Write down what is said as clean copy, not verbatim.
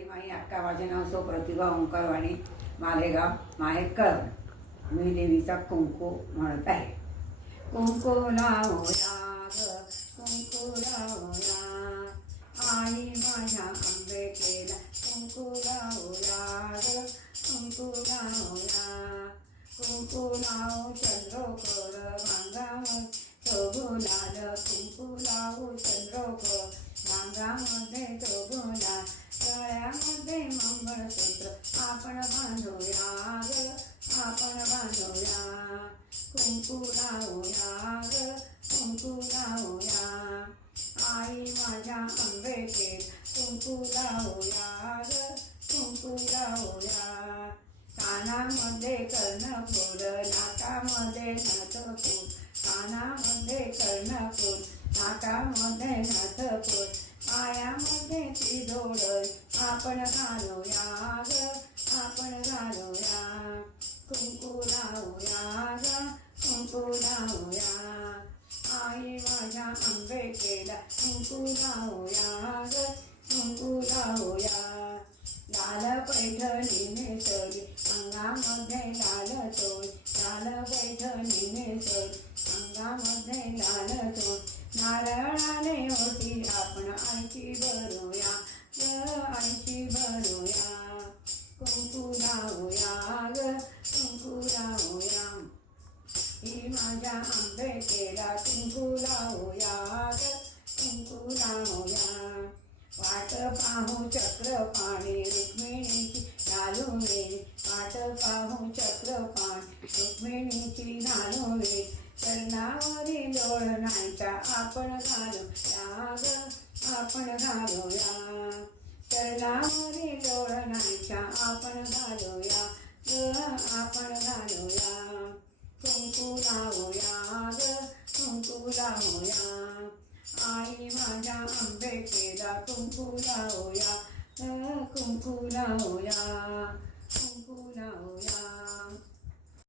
आई माई अक्का माझे नाव सो प्रतिभा ओंकारवाणी मालेगाव माहेर कळवण. मी देवीचा कुंकू म्हणत आहे. कुंकू लावूया ग कुंकू लावूया आई माझ्या आंबे केला कुंकू लावूया ग कुंकू लावूया. कुंकू लावू चंद्रोकर भांगामध्ये तो गुलाल कुंकू लावू चंद्रोकर भांगामध्ये तो गुलाल. गळ्यामध्ये मंगळसूत्र आपण बांधूया ग आपण बांधूया. कुंकू लावूया ग कुंकू लावूया आई माझ्या आंबे केल कुंकू लावूया ग कुंकू लावूया. कानामध्ये कर्णफूल नाकामध्ये नथफूल कानामध्ये कर्णफूल नाकामध्ये नथफूल पायामध्ये ती जोड आपण घालूया ग आपण घालूया. कुंकू लावूया ग कुंकू लावूया आई माझ्या आंबे केला कुंकू लावूया ग कुंकू लावूया. लाल पैठणी नेसली अंगामध्ये लाल चोळ लाल पैठणी नेसली अंगामध्ये लाल चोळ. नारळाने होती आपण आईची भरूया ग आईची भरूया. कुंकू लावूया ग कुंकू लावूया ही माझ्या आंबे केला कुंकू लावूया ग कुंकू लावूया. वाट पाहू चक्रपाणी रुक्मिणीची घालूने वाट पाहू चक्रपाणी रुक्मिणीची घालूने. चरणावरील लोळणांचा आपण घालूया ग आपण घालूया. चरणावरील लोळणांचा आपण घालूया ग आपण घालूया. कुंकू लावूया ग कुंकू लावूया आई माझ्या आंबे केला कुंकू लावूया